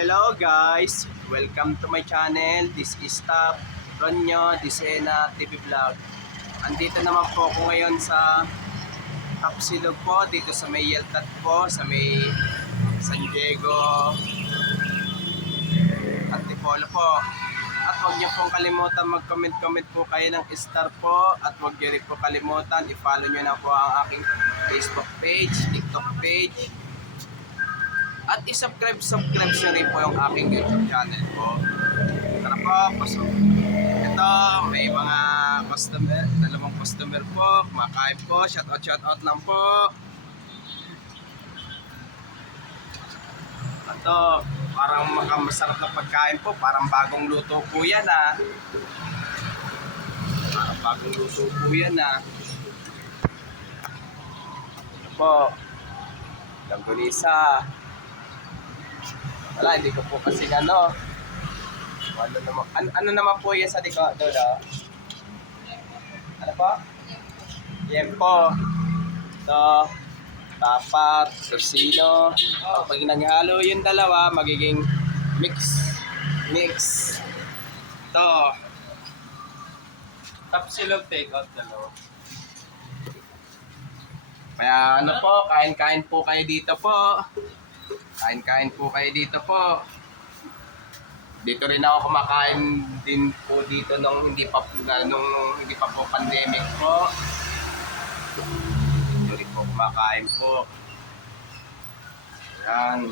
Hello guys! Welcome to my channel. This is Top Ronyo Disena TV Vlog. Andito naman po ako ngayon sa Tapsilog po, dito sa may Yeltat po, sa may San Diego Antipolo po. At huwag niyo pong kalimutan mag-comment po kayo ng star po. At huwag niyo rin po kalimutan i-follow niyo na po ang aking Facebook page, TikTok page. At i-subscribe nyo rin po yung aking YouTube channel po. Tara po, pasok. Ito, may mga customer, dalawang customer po, kumakain po, shoutout lang po. Ito, parang masarap na pagkain po, parang bagong luto po yan ah. Parang bagong luto po yan ah. Ito po, langgonisa. Wala, hindi ko po kasi ano naman po yan sa likod doon. Ano po? Yempo. Ito, tapat, tosino. Pag naghalo yung dalawa, magiging mix. Ito. Tapsilog take out dalawa. Kaya ano po, kain-kain po kayo dito po. Kain po kayo dito po. Dito rin ako kumakain din po dito nung hindi pa po pandemic po. Dito rin po kumakain po. Yan.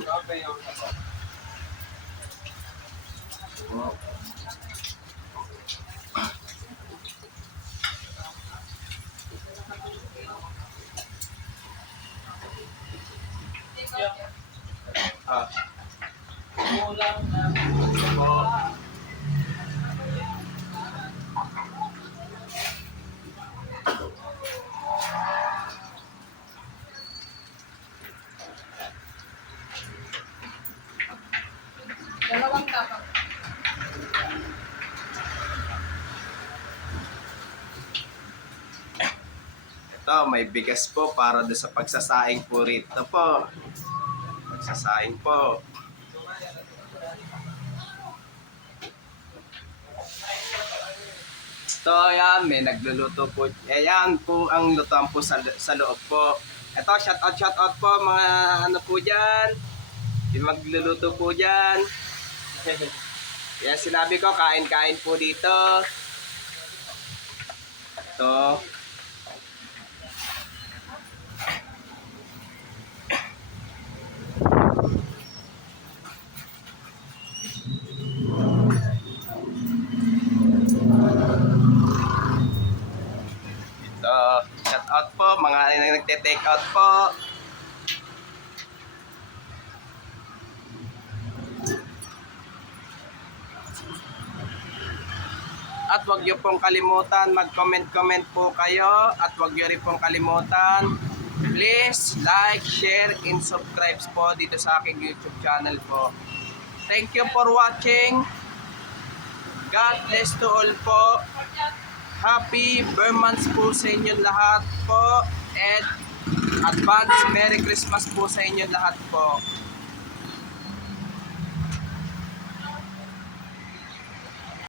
Kulang na. Dalawang tapak. Ito, may bigas po para doon sa pagsasaing po rito po. Pagsasaing po. Ito, yan, may nagluluto po. Ayan po ang lutuan po sa loob po. Ito, shoutout po mga ano po dyan. Yung magluluto po dyan. Yan, sinabi ko, kain po dito. Ito. Shoutout po, mga nagte-take out po. At huwag niyo pong kalimutan, mag-comment po kayo. At huwag niyo rin pong kalimutan, please like, share, and subscribe po dito sa aking YouTube channel po. Thank you for watching. God bless to all po. Happy Burmans po sa inyo lahat po. And advance Merry Christmas po sa inyo lahat po.